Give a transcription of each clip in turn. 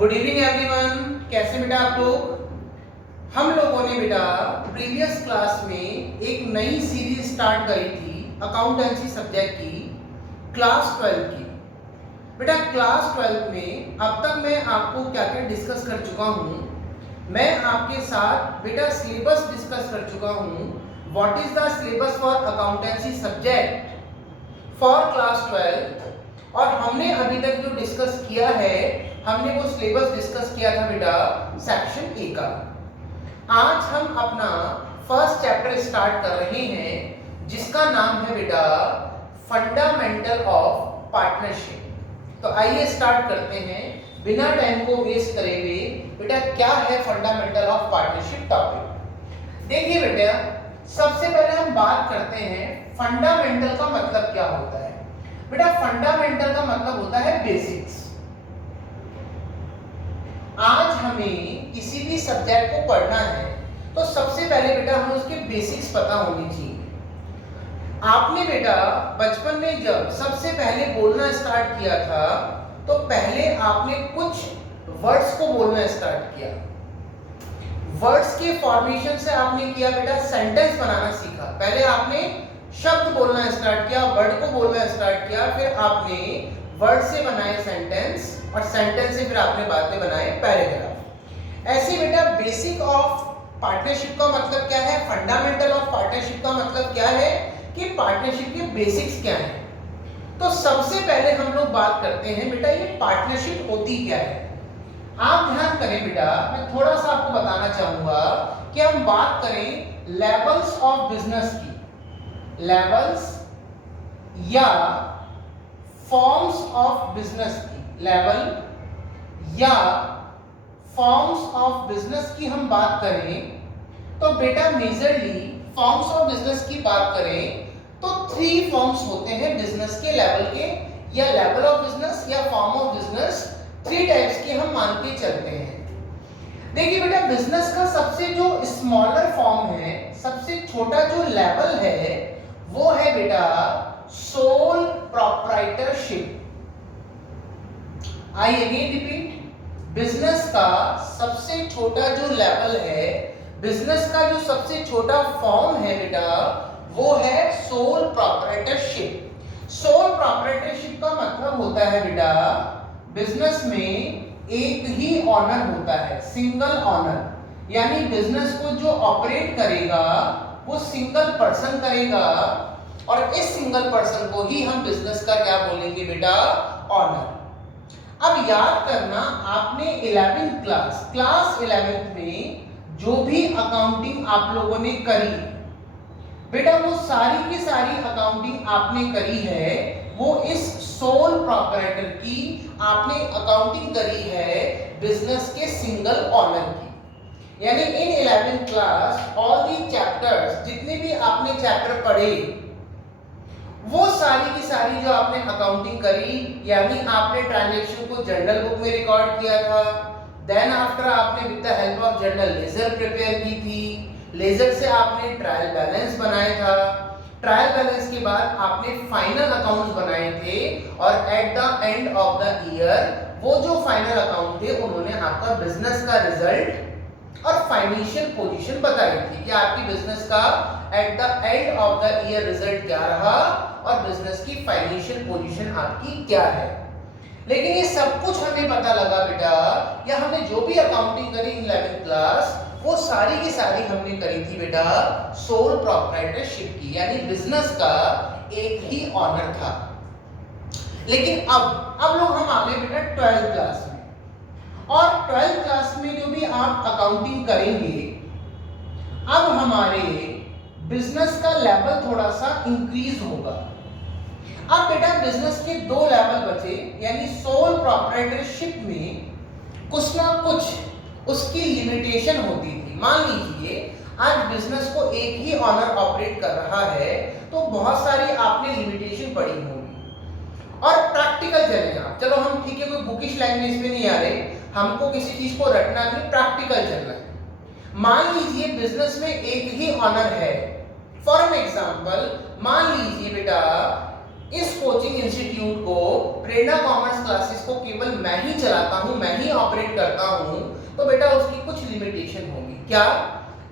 Good evening everyone. कैसे बेटा आप लोग? हम लोगों ने बेटा प्रीवियस क्लास में एक नई सीरीज स्टार्ट करी थी अकाउंटेंसी सब्जेक्ट की, क्लास 12 की। बेटा क्लास 12 में अब तक मैं आपको क्या क्या डिस्कस कर चुका हूँ। मैं आपके साथ बेटा सिलेबस डिस्कस कर चुका हूँ। What is the syllabus for accountancy subject for class 12। और हमने अभी तक जो डिस्कस किया है, हमने वो सिलेबस डिस्कस किया था बेटा सेक्शन ए का। आज हम अपना फर्स्ट चैप्टर स्टार्ट कर रहे हैं जिसका नाम है बेटा फंडामेंटल ऑफ पार्टनरशिप। तो आइए स्टार्ट करते हैं बिना टाइम को वेस्ट करे हुए। बेटा क्या है फंडामेंटल ऑफ पार्टनरशिप टॉपिक? देखिए बेटा, सबसे पहले हम बात करते हैं फंडामेंटल का मतलब क्या होता है। बेटा फंडामेंटल का मतलब होता है बेसिक्स। आज हमें किसी भी सब्जेक्ट को पढ़ना है तो सबसे पहले बेटा हमें उसके बेसिक्स पता होनी चाहिए। आपने बेटा बचपन में जब सबसे पहले बोलना स्टार्ट किया था तो पहले आपने कुछ वर्ड्स को बोलना स्टार्ट किया। वर्ड्स के फॉर्मेशन से आपने किया बेटा सेंटेंस बनाना सीखा। पहले आपने शब्द बोलना स्टार्ट किया, वर्ड को बोलना स्टार्ट किया, फिर आपने वर्ड से बनाए सेंटेंस और सेंटेंस से फिर आपने बाद में बनाए पैराग्राफ। ऐसे बेटा बेसिक ऑफ पार्टनरशिप का मतलब क्या है, फंडामेंटल ऑफ पार्टनरशिप का मतलब क्या है कि पार्टनरशिप के बेसिक्स क्या हैं। तो सबसे पहले हम लोग बात करते हैं बेटा ये पार्टनरशिप होती क्या है। आप ध्यान करें बेटा, मैं थोड़ा सा आपको बताना चाहूंगा कि हम बात करें लेवल्स ऑफ बिजनेस की, लेवल्स या फॉर्म्स ऑफ बिजनेस की, लेवल या फॉर्म्स ऑफ बिजनेस की हम बात करें तो बेटा मेजरली फॉर्म्स ऑफ बिजनेस की बात करें तो 3 फॉर्म्स होते हैं बिजनेस के लेवल के, या लेवल ऑफ बिजनेस या फॉर्म ऑफ बिजनेस। 3 टाइप्स के हम मान के चलते हैं। देखिए बेटा बिजनेस का सबसे जो स्मॉलर फॉर्म है, सबसे छोटा जो लेवल है वो है बेटा sole proprietorship. I again repeat, business का सबसे छोटा जो लेवल है, बिजनेस का जो सबसे छोटा फॉर्म है बेटा वो है सोल प्रोप्राइटरशिप। सोल प्रोप्राइटरशिप का मतलब होता है बेटा बिजनेस में एक ही ऑनर होता है, सिंगल ऑनर। यानी बिजनेस को जो ऑपरेट करेगा वो सिंगल पर्सन करेगा और इस सिंगल पर्सन को ही हम बिजनेस का क्या बोलेंगे बेटा, ऑनर। अब याद करना, आपने 11th क्लास 11th में जो भी अकाउंटिंग आप लोगों ने करी बेटा, वो सारी की सारी अकाउंटिंग आपने करी है वो इस सोल प्रोप्राइटर की आपने अकाउंटिंग करी है बिजनेस के सिंगल ऑनर की। यानी इन 11th class all the chapters, जितने भी आपने चैप्टर पढ़े वो सारी की सारी जो आपने अकाउंटिंग करी, यानी आपने ट्रांजैक्शन को जर्नल बुक में रिकॉर्ड किया था, देन आफ्टर आपने with the help of journal ledger prepare की थी, लेजर से आपने ट्रायल बैलेंस बनाया था, ट्रायल बैलेंस के बाद आपने फाइनल अकाउंट्स बनाए थे और at the end of the year वो जो फाइनल अकाउंट थे उन्होंने आपका बिजनेस का रिजल्ट और फाइनेंशियल पोजीशन बताई थी कि आपकी बिजनेस का at the end of the year result क्या रहा और बिजनेस की फाइनेंशियल पोजीशन आपकी क्या है। लेकिन ये सब कुछ हमें पता लगा बेटा, या हमने जो भी अकाउंटिंग करी इन 11th क्लास वो सारी की सारी हमने करी थी बेटा सोल प्रोप्राइटरशिप की, यानी बिजनेस का एक ही ऑनर था। लेकिन अब लोग हम आ गए बेटा 12th क्लास में, और 12th क्लास में जो भी आप अकाउंटिंग करेंगे, अब हमारे बिजनेस का लेवल थोड़ा सा इंक्रीज होगा। अब बेटा बिजनेस के 2 लेवल बचे, यानी सोल प्रोप्राइटरशिप में कुछ ना कुछ उसकी लिमिटेशन होती थी। मान लीजिए आज बिजनेस को एक ही ऑनर ऑपरेट कर रहा है तो बहुत सारी आपने लिमिटेशन पड़ी होंगी। और प्रैक्टिकल चलें आप, चलो हम ठीक है कोई बुकिश लैंग्वेज में नहीं आ रहे, हमको किसी चीज को रटना नहीं, प्रैक्टिकल चलना है। मान लीजिए बिजनेस में एक ही ऑनर है। फॉर एन एग्जांपल मान लीजिए बेटा इस कोचिंग इंस्टीट्यूट को, प्रेरणा कॉमर्स क्लासेस को केवल मैं ही चलाता हूं, मैं ही ऑपरेट करता हूं, तो बेटा उसकी कुछ लिमिटेशन होगी। क्या?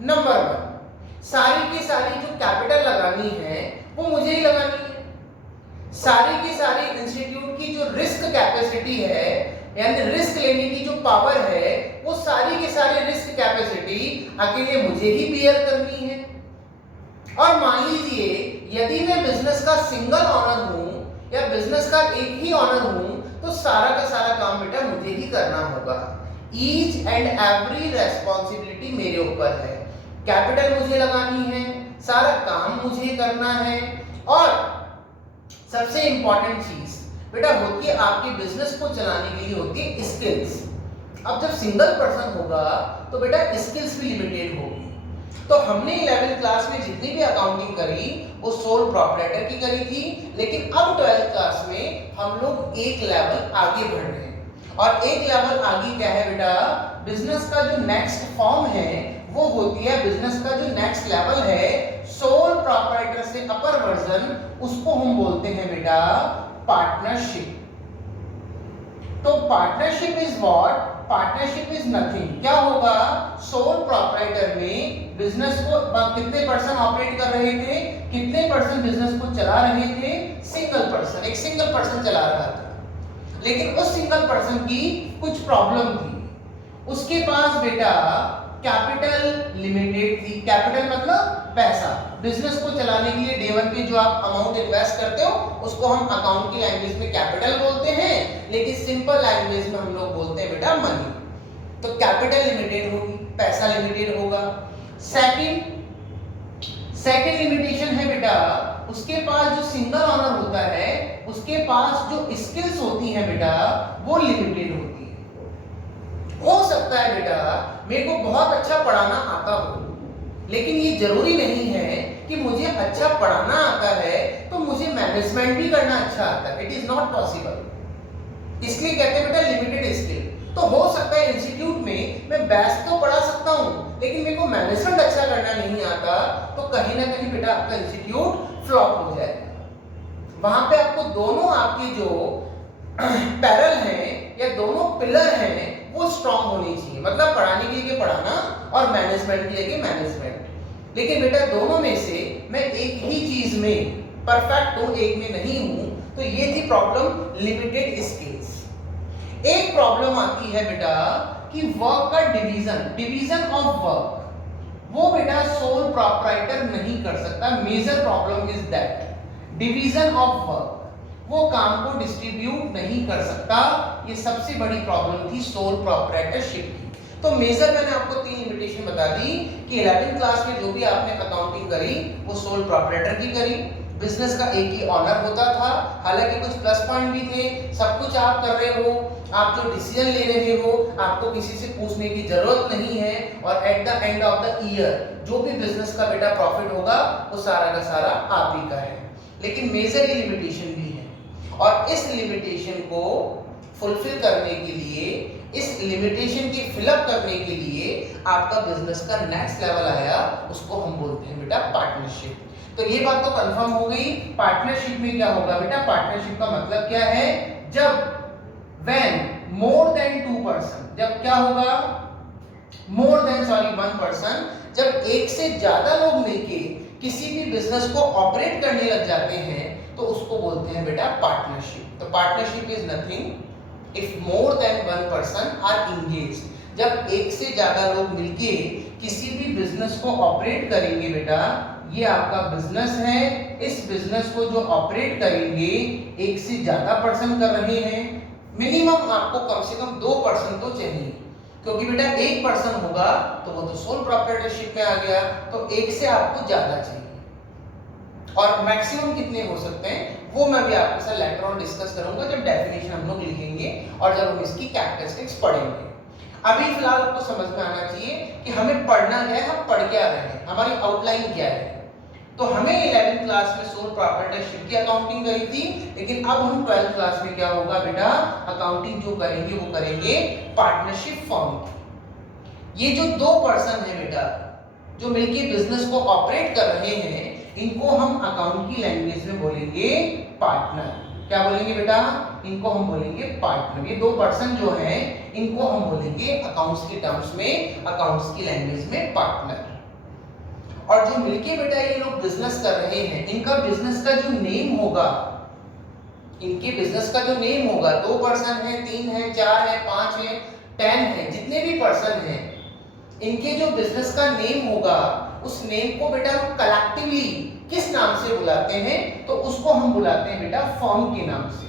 नंबर 1, सारी की सारी जो कैपिटल लगानी है वो मुझे ही लगानी है। सारी की सारी इंस्टीट्यूट की जो रिस्क कैपेसिटी है, यानी रिस्क लेने की जो पावर है, वो सारी की सारी रिस्क कैपेसिटी अकेले मुझे ही बियर करनी है। और मान लीजिए यदि मैं बिजनेस का सिंगल ऑनर हूं या बिजनेस का एक ही ऑनर हूं, तो सारा का सारा काम बेटा मुझे ही करना होगा। ईच एंड एवरी रेस्पॉन्सिबिलिटी मेरे ऊपर है। कैपिटल मुझे लगानी है, सारा काम मुझे करना है। और सबसे इंपॉर्टेंट चीज बेटा होती है आपके बिजनेस को चलाने के लिए होती है स्किल्स। अब जब सिंगल पर्सन होगा तो बेटा स्किल्स भी लिमिटेड होगी। तो हमने 11th क्लास में जितनी भी अकाउंटिंग करी वो सोल प्रोप्राइटर की करी थी, लेकिन अब 12th क्लास में हम लोग एक लेवल आगे बढ़ रहे हैं। और एक लेवल आगे क्या है बेटा? बिजनेस का जो नेक्स्ट फॉर्म है वो होती है, बिजनेस का जो नेक्स्ट लेवल है सोल प्रोप्राइटर से अपर वर्जन, उसको हम बोलते हैं बेटा पार्टनरशिप। तो partnership is what? Partnership is nothing. क्या होगा? सोल प्रोप्राइटर में बिजनेस को कितने पर्सन ऑपरेट कर रहे थे, कितने पर्सन बिजनेस को चला रहे थे? सिंगल पर्सन, एक सिंगल पर्सन चला रहा था। लेकिन उस सिंगल पर्सन की कुछ प्रॉब्लम थी। उसके पास बेटा कैपिटल लिमिटेड थी। कैपिटल मतलब पैसा। बिजनेस को चलाने के लिए डे वन पे जो आप अमाउंट इन्वेस्ट करते हो उसको हम अकाउंट की लैंग्वेज में कैपिटल बोलते हैं, लेकिन सिंपल लैंग्वेज में हम लोग बोलते हैं बेटा मनी। तो कैपिटल लिमिटेड होगी, पैसा लिमिटेड होगा। सेकंड लिमिटेशन है बेटा, उसके पास जो सिंगल ऑनर होता है उसके पास जो स्किल्स होती हैं बेटा वो लिमिटेड होती है। हो सकता है बेटा मेरे को बहुत अच्छा पढ़ाना आता हो, लेकिन ये जरूरी नहीं है कि मुझे अच्छा पढ़ाना आता है तो मुझे मैनेजमेंट भी करना अच्छा आता है। It is not possible. इसलिए कहते हैं बेटा लिमिटेड स्किल। तो हो सकता है इंस्टीट्यूट में मैं बेस्ट तो पढ़ा सकता हूं, लेकिन मेरे को मैनेजमेंट अच्छा करना नहीं आता, तो कहीं ना कहीं बेटा आपका इंस्टीट्यूट फ्लॉप हो जाएगा। वहां पे आपको दोनों आपके जो पैरल हैं या दोनों पिलर हैं वो स्ट्रांग होनी चाहिए। मतलब पढ़ाने की जगह पढ़ाना और मैनेजमेंट की जगह मैनेजमेंट। लेकिन बेटा दोनों में से मैं एक ही चीज में परफेक्ट हूं, एक में नहीं हूं, तो ये थी प्रॉब्लम लिमिटेड स्किल्स। एक प्रॉब्लम आती है बेटा कि वर्क का डिवीजन ऑफ वर्क, वो बेटा सोल प्रोप्राइटर नहीं कर सकता। Major problem is that division of work, वो काम को डिस्ट्रीब्यूट नहीं कर सकता। ये सबसे बड़ी प्रॉब्लम थी सोल प्रोप्राइटरशिप की। तो मेजर मैंने आपको 3 लिमिटेशन बता दी कि 11th क्लास में जो भी आपने अकाउंटिंग करी वो सोल प्रोप्राइटर की करी। बिजनेस का एक ही ऑनर होता था, हालांकि कुछ प्लस पॉइंट भी थे। सब कुछ आप कर रहे हो, आप जो डिसीजन ले रहे हो आपको किसी से पूछने की जरूरत नहीं है, और at the end of the year जो भी बिजनेस का बेटा प्रॉफिट होगा वो सारा का सारा आप ही का है। लेकिन मेजर ये लिमिटेशन भी है, और इस लिमिटेशन को फुलफिल करने के लिए, इस लिमिटेशन की फिलअप करने के लिए आपका बिजनेस का नेक्स्ट लेवल आया, उसको हम बोलते हैं बेटा पार्टनरशिप। तो ये बात तो कंफर्म हो गई। पार्टनरशिप में क्या होगा बेटा? पार्टनरशिप का मतलब क्या है? जब when more than 2 person, जब क्या होगा? more than 1 person, जब एक से ज्यादा लोग मिलके किसी भी बिजनेस को ऑपरेट करने लग जाते हैं तो उसको बोलते हैं बेटा पार्टनरशिप। तो partnership is nothing if more than 1 person are engaged। जब एक से ज्यादा लोग मिलके किसी भी बिजनेस को ऑपरेट करेंगे बेटा, ये आपका बिजनेस है, इस बिजनेस को जो ऑपरेट करेंगे एक से ज्यादा पर्सन कर रहे हैं, मिनिमम आपको कम से कम 2 पर्सन तो चाहिए, क्योंकि बेटा एक पर्सन होगा तो वो तो सोल प्रोप्राइटरशिप में आ गया, तो एक से आपको ज्यादा चाहिए। और मैक्सिमम कितने हो सकते हैं वो मैं भी आपके साथ लेटर ऑन डिस्कस करूंगा जब डेफिनेशन हम लोग लिखेंगे और जब हम इसकी कैरेक्टरिस्टिक्स पढ़ेंगे। अभी फिलहाल आपको समझ में आना चाहिए कि हमें पढ़ना क्या है, हम पढ़ क्या रहे हैं, हमारी आउटलाइन क्या है। तो हमें 11th क्लास में सोल प्रोप्राइटरशिप की अकाउंटिंग करी थी, लेकिन अब हम 12th क्लास में क्या होगा बेटा? अकाउंटिंग जो करेंगे वो करेंगे पार्टनरशिप फॉर्म की। ये जो 2 पर्सन है बेटा जो मिलके बिजनेस को ऑपरेट कर रहे हैं, इनको हम अकाउंट की लैंग्वेज में बोलेंगे पार्टनर। क्या बोलेंगे बेटा? इनको हम बोलेंगे पार्टनर। ये दो पर्सन जो हैं इनको हम बोलेंगे अकाउंट्स के टर्म्स में, अकाउंट्स की लैंग्वेज में पार्टनर। और जो मिलके बेटा ये लोग बिजनेस कर रहे हैं, इनका बिजनेस का जो नेम होगा, इनके बिजनेस का जो नेम होगा, दो पर्सन है, तीन है, चार है, पांच है, 10 है, जितने भी पर्सन हैं, इनके जो बिजनेस का नेम होगा, उस नेम को बेटा हम कलेक्टिवली किस नाम से बुलाते हैं? तो उसको हम बुलाते हैं बेटा फर्म के नाम से।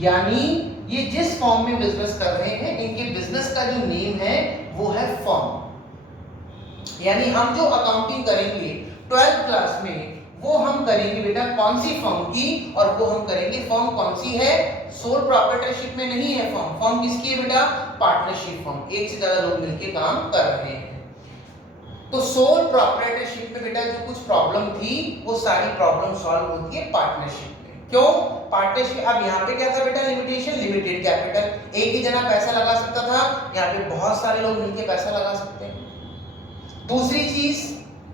यानी ये जिस फर्म में बिजनेस कर रहे हैं, इनके बिजनेस का जो नेम है वो है फर्म। यानी हम जो अकाउंटिंग करेंगे 12th क्लास में, वो हम करेंगे बेटा कौन सी फर्म की? और वो हम करेंगे फर्म कौन सी है? सोल प्रोप्राइटरशिप में नहीं है फर्म। फर्म किसकी है बेटा? Partnership firm. एक से ज्यादा लोग मिलकर काम कर रहे हैं। तो सोल प्रोप्राइटरशिप में बेटा जो कुछ प्रॉब्लम थी, वो सारी प्रॉब्लम सॉल्व होती है पार्टनरशिप में। क्यों? पार्टनरशिप। अब यहाँ पे क्या था बेटा लिमिटेशन? Limited capital. एक ही जना पैसा लगा सकता था, यहाँ पे बहुत सारे लोग मिलकर पैसा लगा सकते हैं। दूसरी चीज,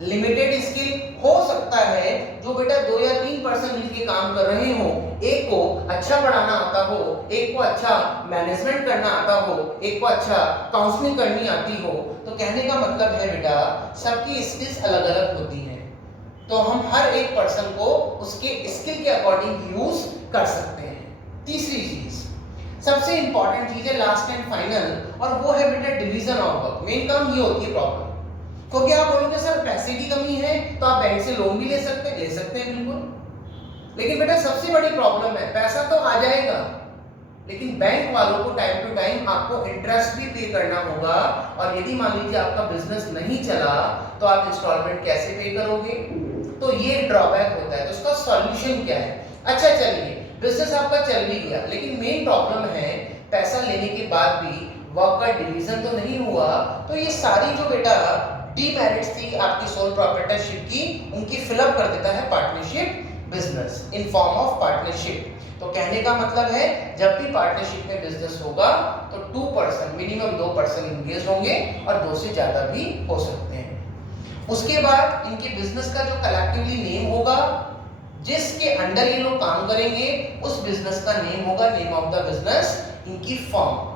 लिमिटेड स्किल। हो सकता है जो बेटा 2 या 3 पर्सन मिलकर काम कर रहे हो, एक को अच्छा पढ़ाना आता हो, एक को अच्छा मैनेजमेंट करना आता हो, एक को अच्छा काउंसलिंग करनी आती हो। तो कहने का मतलब है बेटा सबकी स्किल्स अलग अलग होती हैं, तो हम हर एक पर्सन को उसके स्किल के अकॉर्डिंग यूज कर सकते हैं। तीसरी चीज, सबसे इंपॉर्टेंट चीज है लास्ट एंड फाइनल, और वो है बेटा डिवीजन ऑफ वर्क। मेन काम ये होती है प्रॉब्लम। क्योंकि आप बोलोगे सर पैसे की कमी है, तो आप बैंक से लोन भी ले सकते हैं बिल्कुल। लेकिन बेटा सबसे बड़ी प्रॉब्लम है, पैसा तो आ जाएगा, लेकिन बैंक वालों को टाइम टू टाइम आपको इंटरेस्ट भी पे करना होगा। और यदि मान लीजिए आपका बिजनेस नहीं चला, तो आप इंस्टॉलमेंट कैसे पे करोगे? तो ये ड्रॉबैक होता है। तो इसका सॉल्यूशन क्या है? अच्छा चलिए, बिजनेस आपका चल भी गया, लेकिन मेन प्रॉब्लम है पैसा लेने के बाद भी वर्क का डिवीजन तो नहीं हुआ। तो ये सारी जो बेटा डीमेरिट्स थी आपकी सोल प्रोप्राइटरशिप की, उनकी फिलअप कर देता है partnership business in form of partnership. तो कहने का मतलब है जब भी पार्टनरशिप में बिजनेस होगा तो 2 पर्सन, मिनिमम 2 पर्सन इंगेज होंगे, और 2 से ज्यादा भी हो सकते हैं। उसके बाद इनके बिजनेस का जो कलेक्टिवली नेम होगा, जिसके अंडर ये लोग काम करेंगे, उस बिजनेस का नेम होगा, नेम ऑफ द बिजनेस इनकी फर्म।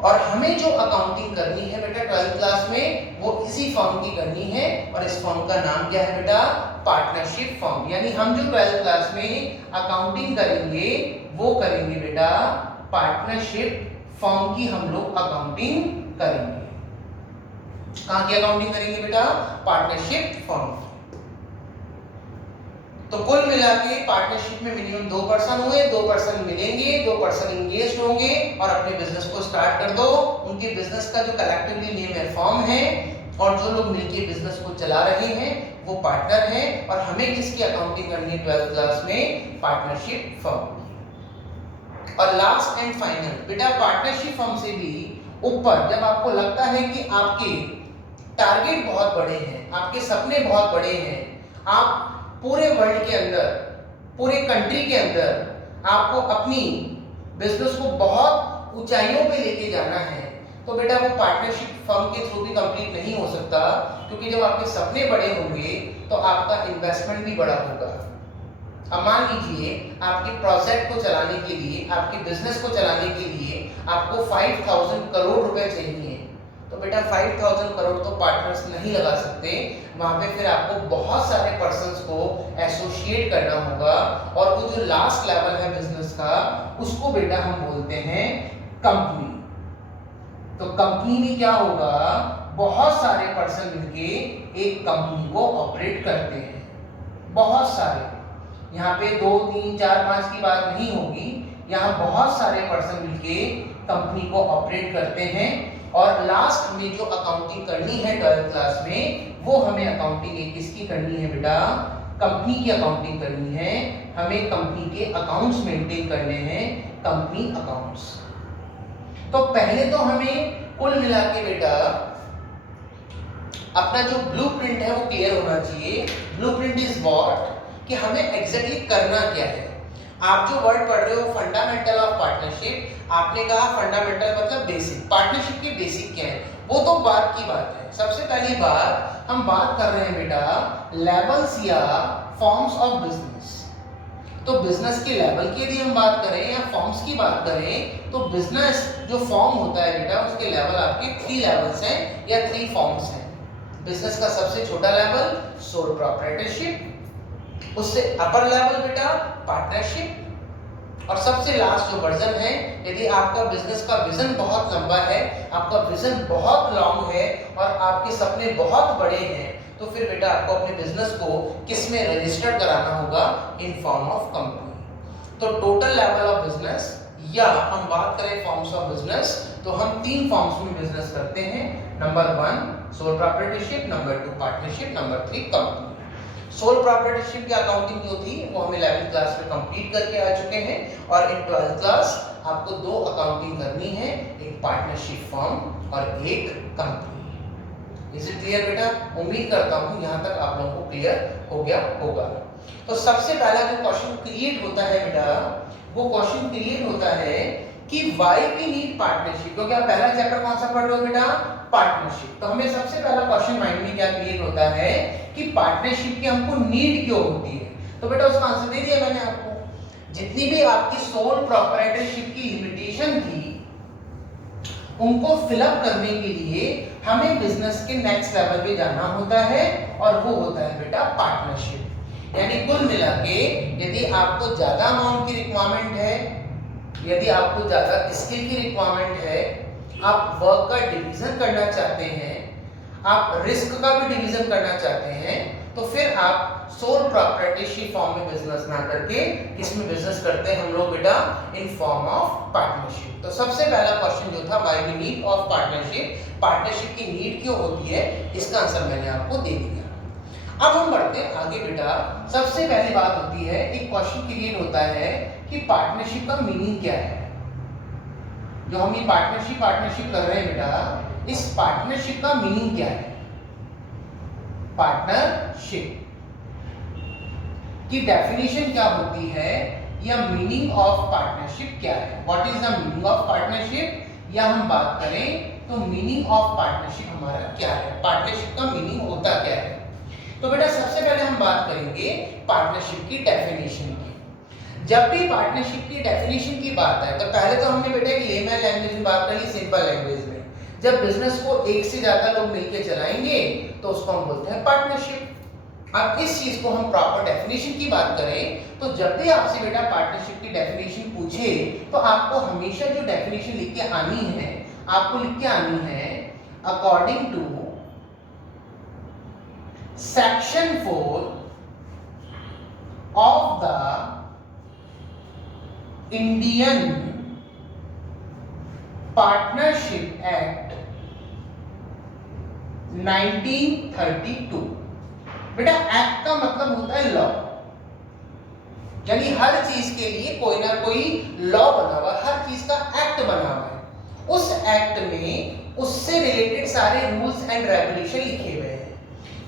और हमें जो अकाउंटिंग करनी है बेटा 12th क्लास में, वो इसी फर्म की करनी है, और इस फर्म का नाम क्या है बेटा? Partnership firm. यानी हम जो 12th क्लास में अकाउंटिंग करेंगे, वो करेंगे बेटा पार्टनरशिप फर्म की हम लोग अकाउंटिंग करेंगे। कहां की अकाउंटिंग करेंगे बेटा? Partnership firm. तो कुल मिला के पार्टनरशिप में मिनिमम 2 पर्सन हुए, 2 पर्सन मिलेंगे, 2 पर्सन इंगेज होंगे और अपने बिजनेस को स्टार्ट कर दो। उनके बिजनेस का जो कलेक्टिवली नेम है फर्म है, और जो लोग मिलके बिजनेस को चला रहे हैं वो पार्टनर हैं। और हमें किसकी अकाउंटिंग करनी है 12th क्लास में? Partnership firm. और लास्ट एंड फाइनल बेटा पार्टनरशिप फर्म से भी ऊपर, जब आपको लगता है कि आपके टारगेट बहुत बड़े हैं, आपके सपने बहुत बड़े हैं, आप पूरे वर्ल्ड के अंदर, पूरे कंट्री के अंदर आपको अपनी बिजनेस को बहुत ऊंचाइयों पे लेके जाना है, तो बेटा वो पार्टनरशिप फर्म के थ्रू भी कंप्लीट नहीं हो सकता। क्योंकि जब आपके सपने बड़े होंगे तो आपका इन्वेस्टमेंट भी बड़ा होगा। अब मान लीजिए आपके प्रोजेक्ट को चलाने के लिए, आपके बिजनेस को चलाने के लिए आपको 5000 करोड़ रुपए चाहिए, तो बेटा 5000 करोड़ तो पार्टनर्स नहीं लगा सकते। वहां पे फिर आपको बहुत सारे पर्सन्स को एसोसिएट करना होगा, और वो जो लास्ट लेवल है बिजनेस का, उसको बेटा हम बोलते हैं कंपनी। तो कंपनी में क्या होगा? बहुत सारे पर्सन मिलके एक कंपनी को ऑपरेट करते हैं, बहुत सारे। यहाँ पे 2, 3, 4, 5 की बात नहीं होगी, यहाँ बहुत सारे पर्सन मिलके कंपनी को ऑपरेट करते हैं। और लास्ट में जो अकाउंटिंग करनी है 12th क्लास में, वो हमें अकाउंटिंग एक किसकी करनी है बेटा? कंपनी की अकाउंटिंग करनी है। हमें कंपनी के अकाउंट्स मेंटेन करने हैं, कंपनी अकाउंट्स। तो पहले तो हमें कुल मिला के बेटा अपना जो ब्लूप्रिंट है वो क्लियर होना चाहिए। ब्लूप्रिंट इज व्हाट, कि हमें एग्जैक्टली करना क्या है। आप जो वर्ड पढ़ रहे हो फंडामेंटल ऑफ पार्टनरशिप, आपने कहा फंडामेंटल मतलब बेसिक। पार्टनरशिप के बेसिक क्या है वो तो बात की बात है। सबसे पहली बात हम बात कर रहे हैं बेटा लेवल्स या फॉर्म्स ऑफ बिजनेस। तो बिजनेस के लेवल की यदि हम बात करें या फॉर्म्स की बात करें तो बिजनेस जो फॉर्म होता है बेटा उसके लेवल आपके 3 लेवल्स हैं या 3 फॉर्म्स हैं। बिजनेस का सबसे छोटा लेवल सोल प्रोप्राइटरशिप, उससे अपर लेवल बेटा पार्टनरशिप, और सबसे लास्ट जो वर्जन है यदि आपका बिजनेस का विजन बहुत लंबा है, आपका विजन बहुत लॉन्ग है और आपके सपने बहुत बड़े हैं तो फिर बेटा आपको अपने बिजनेस को किस में रजिस्टर्ड कराना होगा, इन फॉर्म ऑफ कंपनी। तो टोटल लेवल ऑफ बिजनेस या हम बात करें फॉर्म्स ऑफ बिजनेस तो हम 3 फॉर्म्स में बिजनेस करते हैं। Number 1 sole proprietorship, number 2 partnership, number 3 company. Sole proprietorship की अकाउंटिंग जो थी वो हम 11th क्लास में कंप्लीट करके आ चुके हैं और इन 12th क्लास आपको 2 अकाउंटिंग करनी है, एक पार्टनरशिप फॉर्म और एक कंपनी। इज इट क्लियर बेटा? उम्मीद करता हूं यहां तक आप लोगों को क्लियर हो गया होगा। तो सबसे पहला जो क्वेश्चन क्रिएट होता है बेटा वो क्वेश्चन क्रिएट होता है कि व्हाई वी नीड पार्टनरशिप, क्योंकि आप पहला चैप्टर कौन सा पढ़ रहे हो बेटा? पार्टनरशिप। तो हमें सबसे पहला क्वेश्चन माइंड में क्या क्रिएट होता है कि पार्टनरशिप की हमको नीड क्यों होती है। तो बेटा उसका आंसर दे दिया मैंने आपको। जितनी भी आपकी सोल प्रोप्राइटरशिप की लिमिटेशन थी उनको फिलअप करने के लिए हमें बिजनेस के नेक्स्ट लेवल पे जाना होता है और वो होता है बेटा पार्टनरशिप। यानी कुल मिला के यदि आपको ज्यादा अमाउंट की रिक्वायरमेंट है, यदि आपको ज्यादा स्किल की रिक्वायरमेंट है, आप वर्क का डिवीजन करना चाहते हैं, आप रिस्क का भी डिवीजन करना चाहते हैं तो फिर आप सोल प्रोप्राइटरशिप फॉर्म में बिजनेस ना करके किसमें बिजनेस करते हैं हम लोग बेटा? In form of partnership. तो सबसे पहला क्वेश्चन जो था why we need of partnership, partnership की नीड क्यों होती है, इसका आंसर मैंने आपको दे दिया। अब हम बढ़ते हैं आगे बेटा। सबसे पहली बात होती है एक क्वेश्चन क्रिएट होता है कि पार्टनरशिप का मीनिंग क्या है। जो हम ये पार्टनरशिप कर रहे हैं बेटा, इस पार्टनरशिप का मीनिंग क्या है? पार्टनरशिप की डेफिनेशन क्या होती है या मीनिंग ऑफ पार्टनरशिप क्या है? What is the meaning of partnership? या हम बात करें तो मीनिंग ऑफ पार्टनरशिप हमारा क्या है, पार्टनरशिप का मीनिंग होता क्या है? तो बेटा सबसे पहले हम बात करेंगे पार्टनरशिप की डेफिनेशन की। जब भी पार्टनरशिप की डेफिनेशन की बात है तो पहले तो हमने बेटा एक लेमन लैंग्वेज में बात कर ली, सिंपल लैंग्वेज में। जब बिजनेस को एक से ज्यादा लोग मिलकर चलाएंगे तो उसको हम बोलते हैं पार्टनरशिप। अब इस चीज को हम प्रॉपर डेफिनेशन की बात करें तो जब भी आपसे बेटा पार्टनरशिप की डेफिनेशन पूछे तो आपको हमेशा जो डेफिनेशन लिख के आनी है, आपको लिख के आनी है according to section 4 of the Indian partnership act 1932। बेटा एक्ट का मतलब होता है लॉ, यानी हर चीज के लिए कोई ना कोई लॉ बना हुआ, हर चीज का एक्ट बना हुआ है। उस एक्ट में उससे रिलेटेड सारे रूल्स एंड रेगुलेशन लिखे हुए हैं।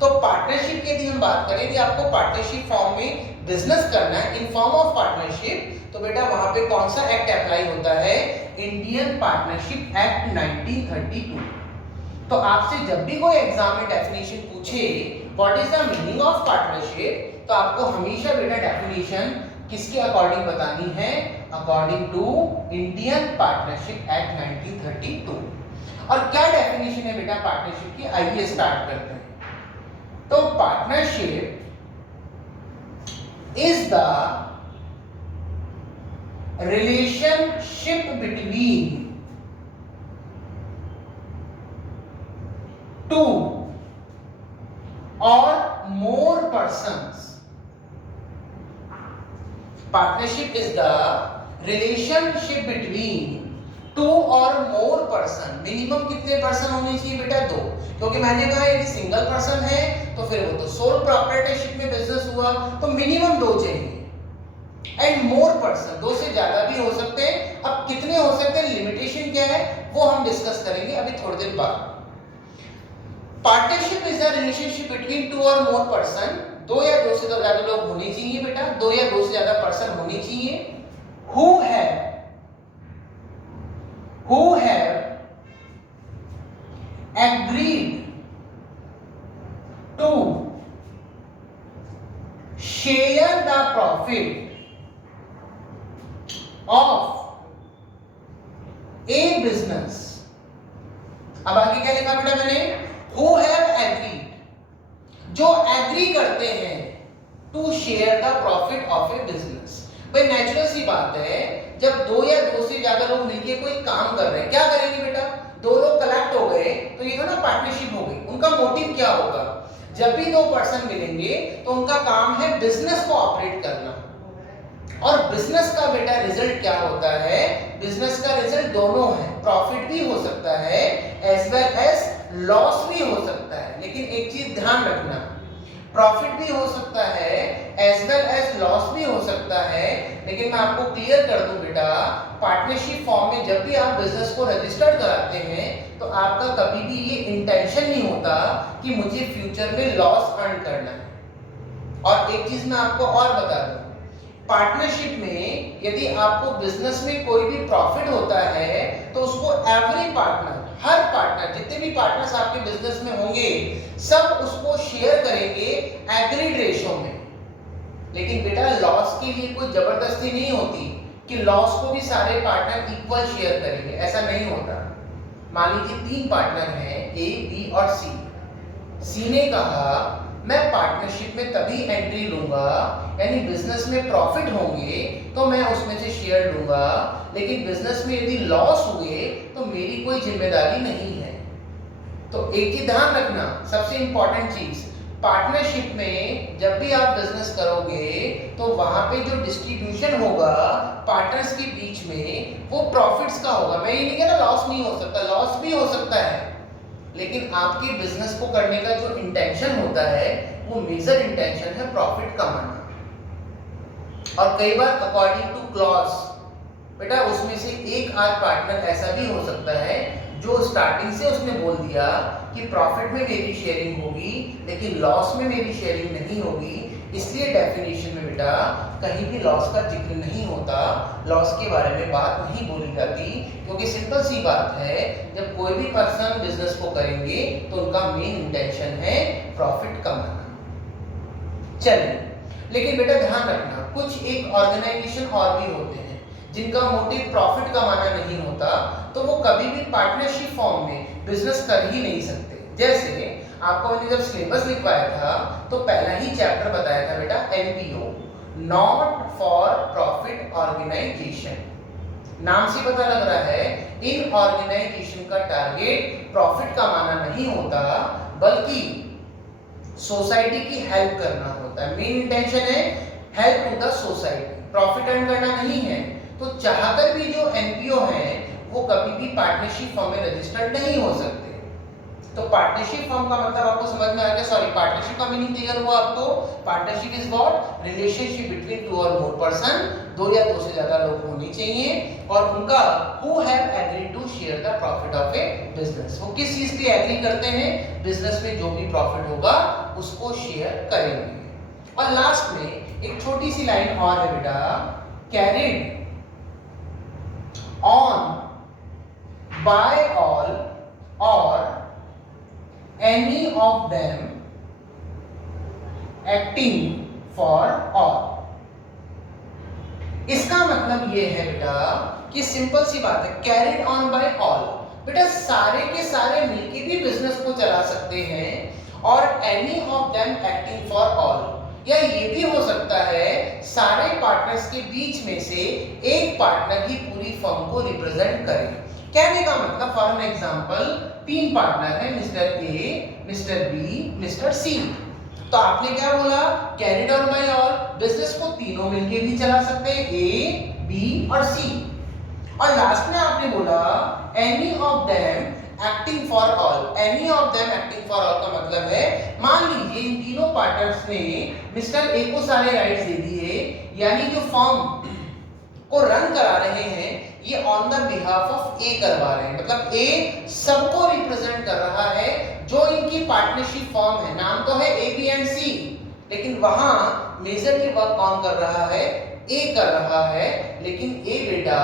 तो पार्टनरशिप की यदि हम बात करें कि आपको पार्टनरशिप फॉर्म में बिजनेस करना है इन फॉर्म ऑफ पार्टनरशिप, तो बेटा वहां पे कौन सा एक्ट अप्लाई होता है? Indian partnership act 1932। तो आपसे जब भी कोई एग्जाम में डेफिनेशन पूछे what is the meaning of partnership, तो आपको हमेशा बेटा डेफिनेशन किसके अकॉर्डिंग बतानी है? According to Indian partnership act 1932। और क्या डेफिनेशन है बेटा पार्टनरशिप की, आइए स्टार्ट करते हैं। तो partnership is the relationship between two or more persons. Partnership is the relationship between two or more person. Minimum कितने पर्सन होने चाहिए बेटा? 2, क्योंकि मैंने कहा यदि सिंगल पर्सन है तो फिर वो तो सोल प्रोप्राइटरशिप में बिजनेस हुआ तो मिनिमम 2 चाहिए। एंड मोर पर्सन, 2 से ज्यादा भी हो सकते हैं। अब कितने हो सकते हैं, लिमिटेशन क्या है वो हम डिस्कस करेंगे अभी थोड़ी देर बाद। Partnership is the relationship between 2 और मोर पर्सन। 2 या 2 से ज्यादा लोग होने चाहिए बेटा, 2 या 2 से ज्यादा पर्सन होने चाहिए who have agreed to share the profit of a business. अब आगे क्या लिखा बेटा मैंने, हु हैव एग्रीड, जो एग्री करते हैं to share the profit of a business. भाई नेचुरल सी बात है, जब दो या दो से ज्यादा लोग मिलके कोई काम कर रहे हैं, क्या करेंगे बेटा, दो लोग कलेक्ट हो गए तो ये ना पार्टनरशिप हो गई। उनका मोटिव क्या होगा, जब भी दो पर्सन मिलेंगे तो उनका काम है बिजनेस को ऑपरेट करना। और बिजनेस का बेटा रिजल्ट क्या होता है, बिजनेस का रिजल्ट दोनों है, प्रॉफिट भी हो सकता है एज वेल एज लॉस भी हो सकता है। लेकिन एक चीज ध्यान रखना, प्रॉफिट भी हो सकता है एज वेल एज लॉस भी हो सकता है। लेकिन मैं आपको क्लियर कर दूं बेटा, पार्टनरशिप फॉर्म में जब भी आप बिजनेस को रजिस्टर्ड कराते हैं तो आपका कभी भी ये इंटेंशन नहीं होता कि मुझे फ्यूचर में लॉस अर्न करना है। और एक चीज मैं आपको और बता दूं, पार्टनरशिप में यदि आपको बिजनेस में कोई भी प्रॉफिट होता है तो उसको एवरी पार्टनर, हर पार्टनर, जितने भी पार्टनर्स आपके बिजनेस में होंगे सब उसको शेयर करेंगे एग्रीड रेशो में। लेकिन बेटा लॉस के लिए कोई जबरदस्ती नहीं होती कि लॉस को भी सारे पार्टनर इक्वल शेयर करेंगे, ऐसा नहीं होता। मान लीजिए 3 पार्टनर हैं ए, बी और सी। सी ने कहा मैं पार्टनरशिप में तभी एंट्री लूंगा, यानी बिजनेस में प्रॉफिट होंगे तो मैं उसमें से शेयर लूंगा, लेकिन बिजनेस में यदि लॉस हुए तो मेरी कोई जिम्मेदारी नहीं है। तो एक चीज ध्यान रखना, सबसे इंपॉर्टेंट चीज, पार्टनरशिप में जब भी आप बिजनेस करोगे तो वहां पे जो डिस्ट्रीब्यूशन होगा पार्टनर्स के बीच में वो प्रॉफिट्स का होगा। मैं ये नहीं कह रहा लॉस नहीं हो सकता, लॉस भी हो सकता है, लेकिन आपके बिजनेस को करने का जो इंटेंशन होता है वो मेजर इंटेंशन है प्रॉफिट कमाना। और कई बार अकॉर्डिंग टू क्लॉज बेटा उसमें से एक आध पार्टनर ऐसा भी हो सकता है जो स्टार्टिंग से उसने बोल दिया कि प्रॉफिट में मेरी शेयरिंग होगी लेकिन लॉस में मेरी शेयरिंग नहीं होगी, इसलिए डेफिनेशन में बेटा कहीं भी लॉस का जिक्र नहीं होता, लॉस के बारे में बात नहीं बोली जाती। क्योंकि सिंपल सी बात है, जब कोई भी पर्सन बिजनेस को करेंगे तो उनका मेन इंटेंशन है प्रॉफिट कमाना। चलिए, लेकिन बेटा ध्यान रखना, कुछ एक ऑर्गेनाइजेशन और भी होते हैं जिनका मोटिव प्रॉफिट कमाना नहीं होता, तो वो कभी भी पार्टनरशिप फॉर्म में बिजनेस कर ही नहीं सकते। जैसे आपको मैंने जब सिलेबस लिखवाया था तो पहला ही चैप्टर बताया था बेटा NPO, not for profit organisation. नाम से पता लग रहा है इन ऑर्गेनाइजेशन का टारगेट प्रॉफिट कमाना नहीं होता बल्कि सोसाइटी की हेल्प करना होता है। मेन इंटेंशन है help to the society, profit earn करना नहीं है। तो चाहकर भी जो एनपीओ हैं वो कभी भी पार्टनरशिप फॉर्म में रजिस्टर्ड नहीं हो सकते। तो पार्टनरशिप फॉर्म का मतलब आपको समझ में आ गया, सॉरी पार्टनरशिप का मीनिंग क्लियर हुआ आपको। Partnership is what, relationship between 2 और मोर पर्सन, 2 या 2 से ज्यादा लोग होने चाहिए और उनका who have agreed to share the profit of a business. वो किस चीज के एग्री करते हैं, बिजनेस में जो भी प्रॉफिट होगा उसको शेयर करेंगे। और लास्ट में एक छोटी सी लाइन और है बेटा, carried on by all or any of them acting for all। इसका मतलब ये है बेटा कि सिंपल सी बात है, कैरिड ऑन बाय ऑल, बेटा सारे के सारे मिलके भी बिजनेस को चला सकते हैं और any of them acting for all, या ये भी हो सकता है सारे पार्टनर्स के बीच में से एक पार्टनर ही पूरी फर्म को रिप्रेजेंट करे। कहने का मतलब फॉर एन एग्जांपल 3 पार्टनर हैं, mister A, mister B, mister C. तो आपने क्या बोला, carried on by all, business को तीनों मिलके भी चला सकते हैं, ए, बी और सी। और लास्ट में आपने बोला any of them acting for all. Any of them acting for all का मतलब है मान लीजिए इन तीनों पार्टनर्स ने मिस्टर ए को सारे राइट्स दे दिए, यानी जो फर्म को रन करा रहे हैं ये ऑन द बिहाफ ऑफ ए करवा रहे हैं, मतलब ए सबको रिप्रेजेंट कर रहा है। जो इनकी पार्टनरशिप फर्म है, नाम तो है ए, बी एंड सी, लेकिन वहां मेजरली वर्क कौन कर रहा है, ए कर रहा है। लेकिन ए बेटा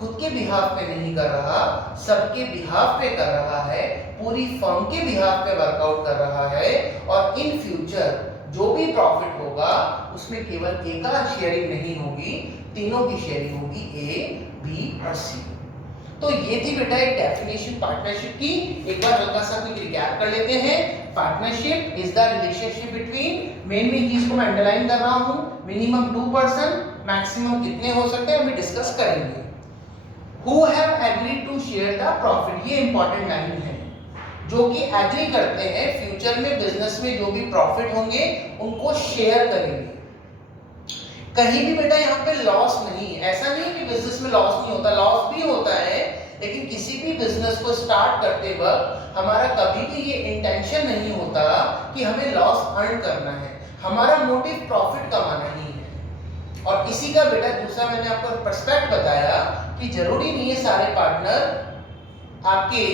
खुद के बिहाफ पे नहीं कर रहा, सबके बिहाफ पे कर रहा है, पूरी फर्म के बिहाफ पे वर्कआउट कर रहा है। और इन फ्यूचर जो भी प्रॉफिट होगा उसमें केवल एक शेयरिंग नहीं होगी, तीनों की शेयरिंग होगी ए, बी और सी। तो ये थी बेटा एक डेफिनेशन पार्टनरशिप की। एक बार हल्का सा क्विक रिकैप कर लेते हैं। Partnership is the relationship between, main चीज को मैं अंडरलाइन कर रहा हूं, मिनिमम 2 पर्सन, मैक्सिमम कितने हो सकते हैं अभी डिस्कस करेंगे। Who have agreed to share the profit, ये इंपॉर्टेंट लाइन है, जो कि एग्री करते हैं फ्यूचर में बिजनेस में जो भी प्रॉफिट होंगे उनको शेयर करेंगे। कहीं भी बेटा यहाँ पे लॉस नहीं, ऐसा नहीं है कि बिजनेस में लॉस नहीं होता, लॉस भी होता है, लेकिन किसी भी बिजनेस को स्टार्ट करते वक्त हमारा कभी भी ये इंटेंशन नहीं होता कि हमें लॉस अर्न करना है, हमारा मोटिव प्रॉफिट कमाना ही है। और इसी का बेटा दूसरा मैंने आपको पर्सपेक्ट बताया कि जरूरी नहीं है सारे पार्टनर आपके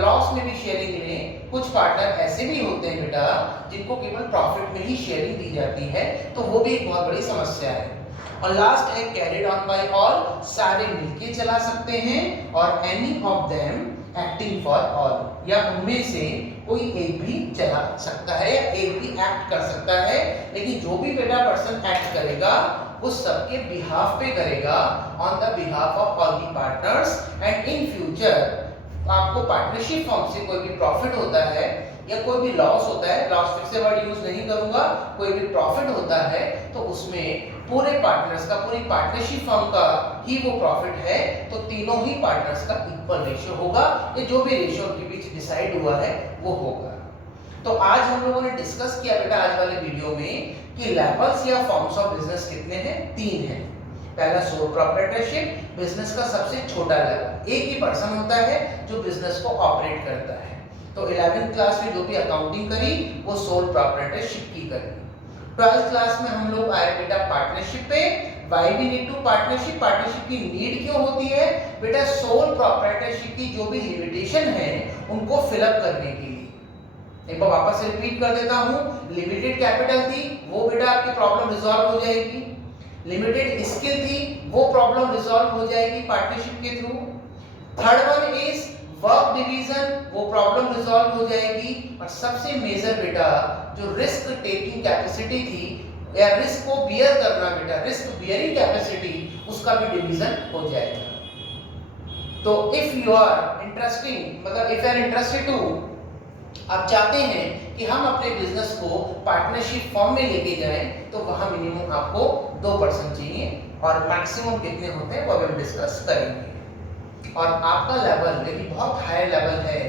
लॉस में भी शेयरिंग लें, कुछ पार्टनर ऐसे भी होते हैं बेटा जिनको केवल प्रॉफिट में ही शेयरिंग दी जाती है, तो वो भी एक बहुत बड़ी समस्या है। और लास्ट है कैरिड ऑन बाय ऑल, सारे मिलके चला सकते हैं, और any of them acting for all, या उनमें से कोई एक भी चला सकता है या एक भी एक्ट कर सकता है, लेकिन जो भी बेटा पर्सन एक्ट करेगा उस सबके बिहाफ पे करेगा, on the behalf of all the partners. And in future आपको पार्टनरशिप फॉर्म से कोई भी प्रॉफिट होता है या कोई भी लॉस होता है, लॉस फिर से वर्ड यूज नहीं करूंगा, कोई भी प्रॉफिट होता है तो उसमें पूरे पार्टनर्स का, पूरी पार्टनरशिप फर्म का ही वो प्रॉफिट है, तो तीनों ही पार्टनर्स का इक्वल रेशियो होगा, ये जो भी रेशियो उनके बीच डिसाइड हुआ है वो होगा। तो आज हम लोगों ने डिस्कस किया बेटा आज वाले वीडियो में कि लेवल्स या फॉर्म्स ऑफ बिजनेस कितने हैं, 3 हैं। पहला सोल प्रोप्राइटरशिप, बिजनेस का सबसे छोटा लेवल, एक ही पर्सन होता है जो बिजनेस को ऑपरेट करता है। तो 11th क्लास में जो भी अकाउंटिंग करी वो सोल प्रोप्राइटरशिप की करी। 12th क्लास में हम लोग आए बेटा पार्टनरशिप पे। Why we need to partnership, partnership की नीड क्यों होती है बेटा, सोल प्रोप्राइटरशिप की जो भी लिमिटेशन है उनको फिलअप करने के लिए। एक बार वापस से रिपीट कर देता हूं, लिमिटेड कैपिटल थी वो बेटा आपकी प्रॉब्लम रिजॉल्व हो जाएगी, लिमिटेड स्किल थी वो प्रॉब्लम रिजॉल्व हो जाएगी पार्टनरशिप के through. Third one is work division, वो प्रॉब्लम रिजॉल्व हो जाएगी। और सबसे मेजर बेटा जो रिस्क टेकिंग कैपेसिटी थी या रिस्क को बियर करना बेटा, रिस्क बियरिंग कैपेसिटी, उसका भी डिवीजन हो जाएगा। तो इफ यू आर इंटरेस्टिंग, मतलब if you are interested to, आप चाहते हैं कि हम अपने बिजनेस को पार्टनरशिप फॉर्म में लेके जाएं, तो वहां मिनिमम आपको 2 पर्सन चाहिए, और मैक्सिमम कितने होते हैं वो हम डिस्कस करेंगे। और आपका लेवल यदि बहुत हाई लेवल है,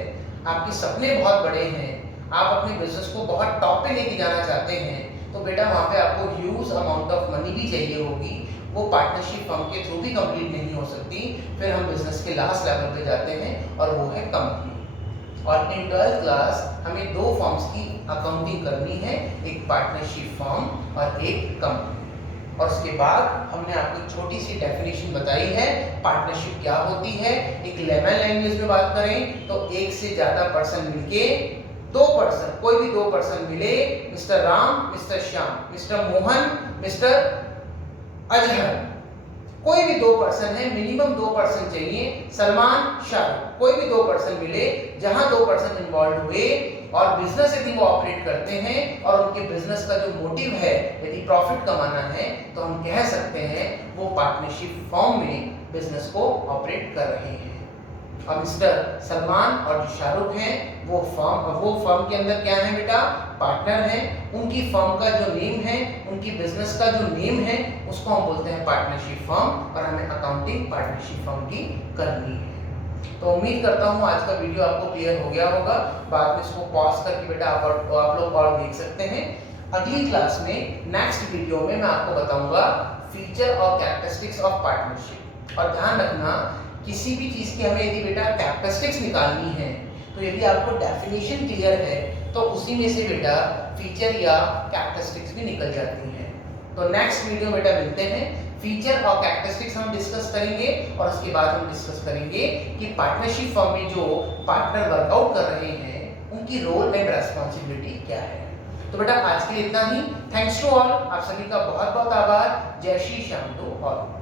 आपके सपने बहुत बड़े हैं, आप अपने बिजनेस को बहुत टॉप पे लेके जाना चाहते हैं, तो बेटा वहाँ पे आपको ह्यूज अमाउंट ऑफ मनी भी चाहिए होगी, वो पार्टनरशिप फर्म के थ्रू भी कंप्लीट नहीं हो सकती। फिर हम बिजनेस के लास्ट लेवल पे जाते हैं और वो है कंपनी। और इन 12th क्लास हमें 2 फॉर्म्स की अकाउंटिंग करनी है, एक पार्टनरशिप फॉर्म और एक कंपनी। और उसके बाद हमने आपको एक छोटी सी डेफिनेशन बताई है पार्टनरशिप क्या होती है। एक लेमन लैंग्वेज में बात करें तो एक से ज्यादा पर्सन मिलके, 2 पर्सन, कोई भी 2 पर्सन मिले, mister Ram, mister Shyam, mister Mohan, mister Azhar, कोई भी 2 पर्सन है, मिनिमम 2 पर्सन चाहिए, सलमान, शाहरुख, कोई भी 2 पर्सन मिले, जहां 2 पर्सन इन्वॉल्व हुए और बिजनेस यदि वो ऑपरेट करते हैं और उनके बिजनेस का जो मोटिव है यदि प्रॉफिट कमाना है, तो हम कह सकते हैं वो पार्टनरशिप फॉर्म में बिजनेस को ऑपरेट कर रहे हैं। अब मिस्टर सलमान और जो शाहरुख हैं वो फर्म के अंदर क्या है बेटा, पार्टनर हैं। उनकी फर्म का जो नेम है, उनकी बिजनेस का जो नेम है, उसको हम बोलते हैं पार्टनरशिप फर्म, और हमें अकाउंटिंग पार्टनरशिप फर्म की करनी है। तो उम्मीद करता हूँ आज का वीडियो आपको क्लियर हो गया होगा। बाद में इसको पॉज करके बेटा आप लोग और देख सकते हैं। अगली क्लास में नेक्स्ट वीडियो में मैं आपको बताऊंगा फीचर और कैरेक्टरिस्टिक्स ऑफ पार्टनरशिप। और ध्यान रखना किसी भी चीज की हमें यदि बेटा कैरेक्टरिस्टिक्स निकालनी है, तो यदि आपको डेफिनेशन क्लियर है तो उसी में से बेटा फीचर या कैरेक्टरिस्टिक्स भी निकल जाती हैं। तो नेक्स्ट वीडियो बेटा मिलते हैं, फीचर और कैरेक्टरिस्टिक्स हम डिस्कस करेंगे, और उसके बाद हम डिस्कस करेंगे कि पार्टनरशिप फर्म में जो पार्टनर वर्कआउट कर रहे हैं उनकी रोल एंड रेस्पॉन्सिबिलिटी क्या है। तो बेटा आज के लिए इतना ही। थैंक्स टू ऑल, आप सभी का बहुत बहुत आभार। जय श्री श्याम टू ऑल।